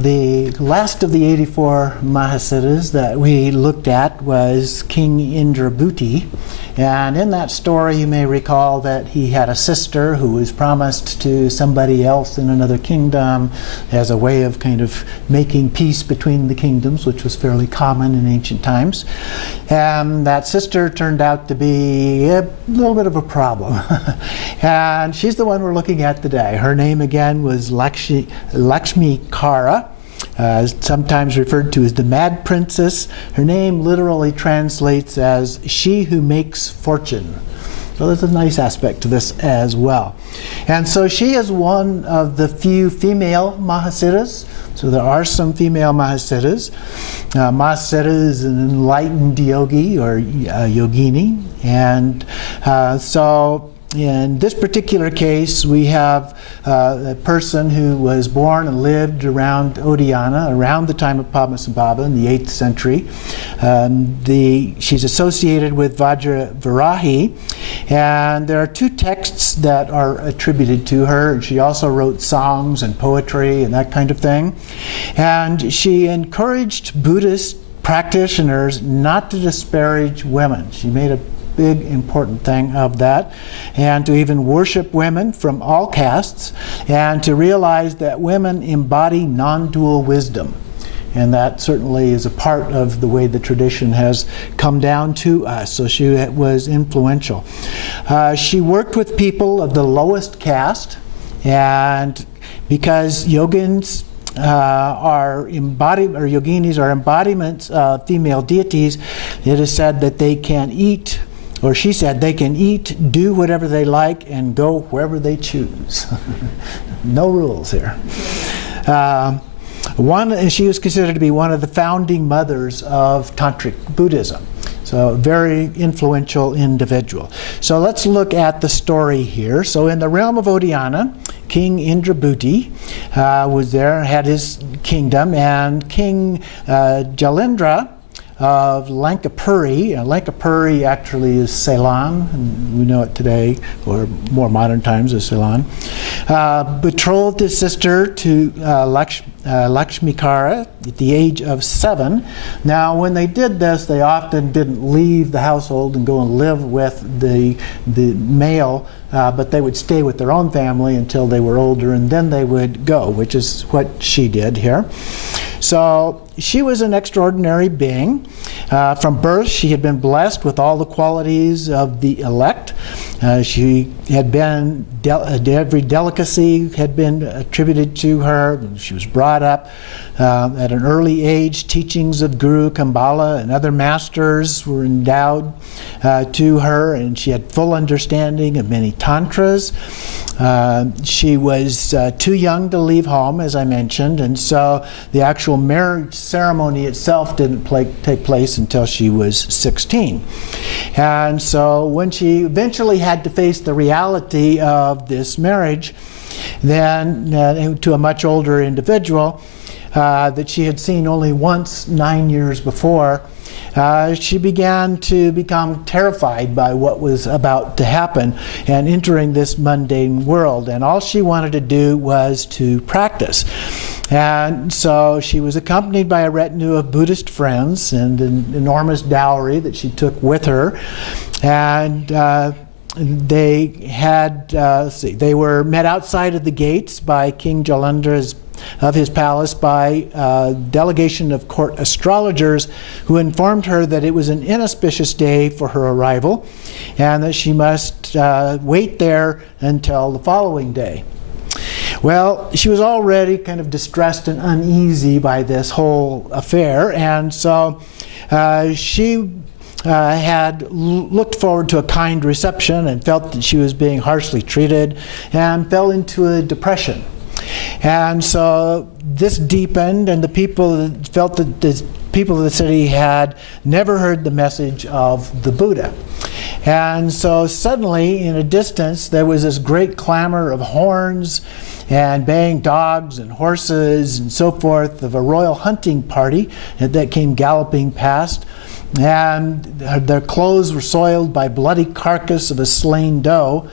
The last of the 84 Mahasiddhas that we looked at was King Indrabhuti. And in that story, you may recall that he had a sister who was promised to somebody else in another kingdom as a way of kind of making peace between the kingdoms, which was fairly common in ancient times. And that sister turned out to be a little bit of a problem. And she's the one we're looking at today. Her name again was Lakshmikara. Sometimes referred to as the Mad Princess. Her name literally translates as she who makes fortune. So there's a nice aspect to this as well. And so she is one of the few female Mahasiddhas. So there are some female Mahasiddhas. Mahasiddha is an enlightened yogi or yogini. And so in this particular case, we have a person who was born and lived around Odiyana, around the time of Padmasambhava in the 8th century. She's associated with Vajravarahi, and there are 2 texts that are attributed to her. And she also wrote songs and poetry and that kind of thing. And she encouraged Buddhist practitioners not to disparage women. She made a big important thing of that, and to even worship women from all castes, and to realize that women embody non-dual wisdom. And that certainly is a part of the way the tradition has come down to us. So she was influential. She worked with people of the lowest caste, and because yogins yoginis are embodiments of female deities, it is said that they can eat, or she said they can eat, do whatever they like, and go wherever they choose. No rules here. She was considered to be one of the founding mothers of Tantric Buddhism. So a very influential individual. So let's look at the story here. So in the realm of Odiyana, King Indrabhuti was there, had his kingdom, and King Jalendra of Lankapuri. Lankapuri actually is Celon, and we know it today, or more modern times as Celon. Betrothed his sister to Lakshmikara at the age of 7. Now, when they did this, they often didn't leave the household and go and live with the male, but they would stay with their own family until they were older, and then they would go, which is what she did here. So she was an extraordinary being. From birth, she had been blessed with all the qualities of the elect. She had been, every delicacy had been attributed to her. She was brought up at an early age. Teachings of Guru Kambala and other masters were endowed to her, and she had full understanding of many tantras. She was too young to leave home, as I mentioned, and so the actual marriage ceremony itself didn't take place until she was 16. And so when she eventually had to face the reality of this marriage, then to a much older individual that she had seen only once 9 years before, she began to become terrified by what was about to happen and entering this mundane world. And all she wanted to do was to practice. And so she was accompanied by a retinue of Buddhist friends and an enormous dowry that she took with her. And they had, they were met outside of the gates by King Jalendra's of his palace by a delegation of court astrologers who informed her that it was an inauspicious day for her arrival and that she must wait there until the following day. Well, she was already kind of distressed and uneasy by this whole affair, and so she had looked forward to a kind reception and felt that she was being harshly treated and fell into a depression. And so this deepened, and the people felt that the people of the city had never heard the message of the Buddha. And so suddenly, in a distance, there was this great clamor of horns and baying dogs and horses and so forth of a royal hunting party that came galloping past. And their clothes were soiled by bloody carcass of a slain doe.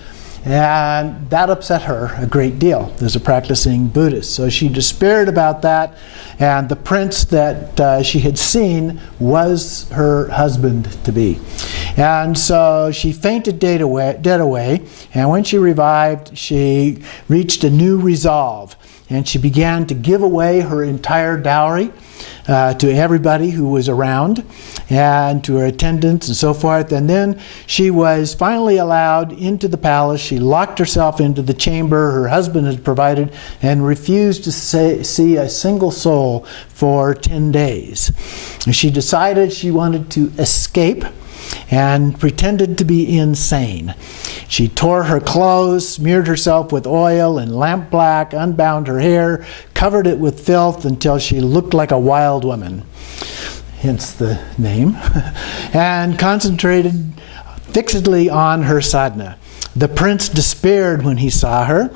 And that upset her a great deal as a practicing Buddhist. So she despaired about that, and the prince that she had seen was her husband-to-be. And so she fainted dead away, and when she revived, she reached a new resolve, and she began to give away her entire dowry to everybody who was around, and to her attendants and so forth. And then she was finally allowed into the palace. She locked herself into the chamber her husband had provided and refused to see a single soul for 10 days. And she decided she wanted to escape and pretended to be insane. She tore her clothes, smeared herself with oil and lampblack, unbound her hair, covered it with filth until she looked like a wild woman, hence the name, and concentrated fixedly on her sadhana. The prince despaired when he saw her.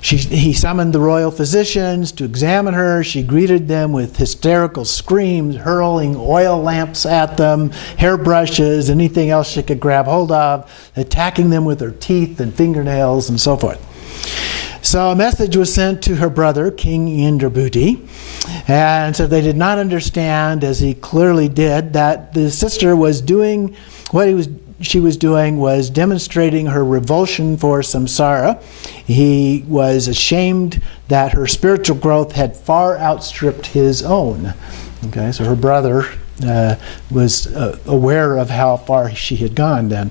He summoned the royal physicians to examine her. She greeted them with hysterical screams, hurling oil lamps at them, hairbrushes, anything else she could grab hold of, attacking them with her teeth and fingernails and so forth. So a message was sent to her brother, King Indrabhuti, and so they did not understand, as he clearly did, that the sister was doing what she was doing was demonstrating her revulsion for samsara. He was ashamed that her spiritual growth had far outstripped his own. Okay, so her brother was aware of how far she had gone then.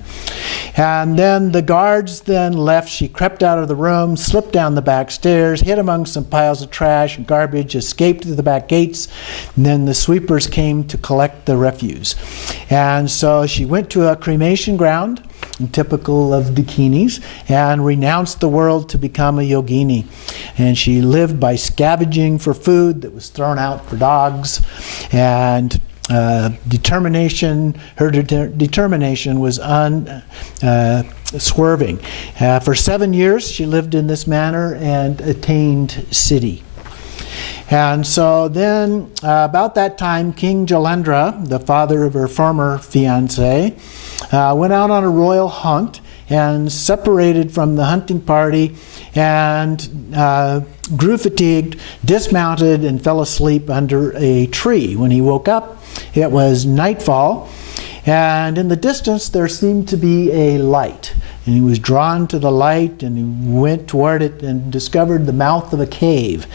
And then the guards then left. She crept out of the room, slipped down the back stairs, hid among some piles of trash and garbage, escaped through the back gates, and then the sweepers came to collect the refuse. And so she went to a cremation ground, typical of dakinis, and renounced the world to become a yogini. And she lived by scavenging for food that was thrown out for dogs, and her determination was unswerving. For 7 years she lived in this manner and attained siddhi. And so then about that time, King Jalendra, the father of her former fiancé, went out on a royal hunt and separated from the hunting party and grew fatigued, dismounted, and fell asleep under a tree. When he woke up, it was nightfall, and in the distance there seemed to be a light. And he was drawn to the light, and he went toward it and discovered the mouth of a cave.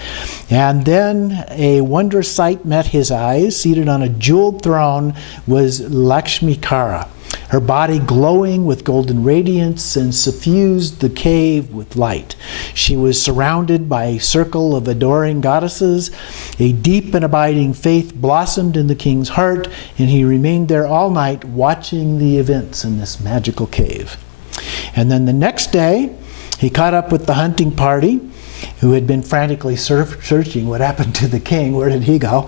And then a wondrous sight met his eyes. Seated on a jeweled throne was Lakshmikara, her body glowing with golden radiance, and suffused the cave with light. She was surrounded by a circle of adoring goddesses. A deep and abiding faith blossomed in the king's heart, and he remained there all night watching the events in this magical cave. And then the next day, he caught up with the hunting party, who had been frantically searching what happened to the king. Where did he go?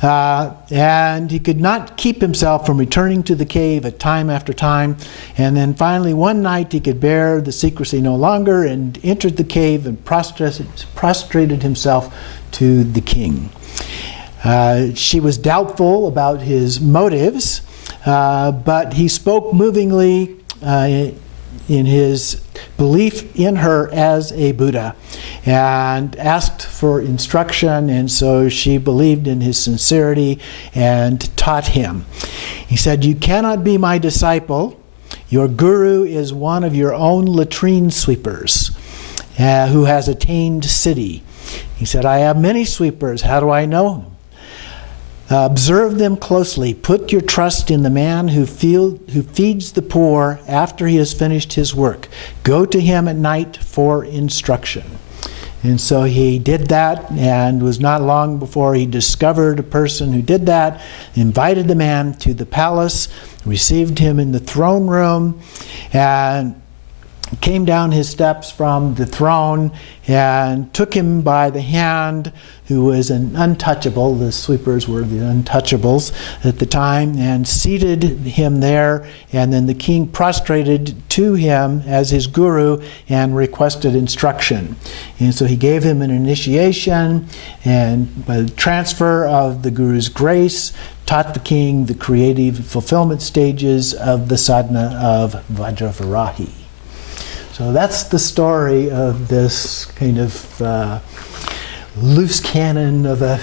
And he could not keep himself from returning to the cave at time after time. And then finally one night he could bear the secrecy no longer and entered the cave and prostrated himself to the king. She was doubtful about his motives, but he spoke movingly in his belief in her as a Buddha, and asked for instruction, and so she believed in his sincerity and taught him. He said, "You cannot be my disciple. Your guru is one of your own latrine sweepers who has attained siddhi." He said, "I have many sweepers. How do I know him? Observe them closely. Put your trust in the man who feeds the poor after he has finished his work. Go to him at night for instruction." And so he did that, and was not long before he discovered a person who did that, invited the man to the palace, received him in the throne room, and came down his steps from the throne and took him by the hand, who was an untouchable. The sweepers were the untouchables at the time, and seated him there. And then the king prostrated to him as his guru and requested instruction. And so he gave him an initiation, and by the transfer of the guru's grace, taught the king the creative fulfillment stages of the sadhana of Vajravarahi. So that's the story of this kind of loose cannon of a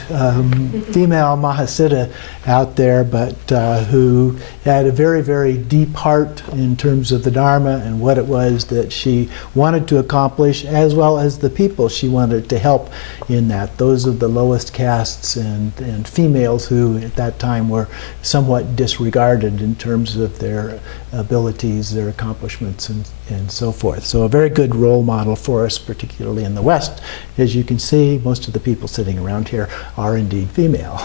female Mahasiddha out there, but who had a very, very deep heart in terms of the Dharma and what it was that she wanted to accomplish, as well as the people she wanted to help in that. Those are the lowest castes and females who at that time were somewhat disregarded in terms of their abilities, their accomplishments, and so forth. So a very good role model for us, particularly in the West. As you can see, most of the people sitting around here are indeed female.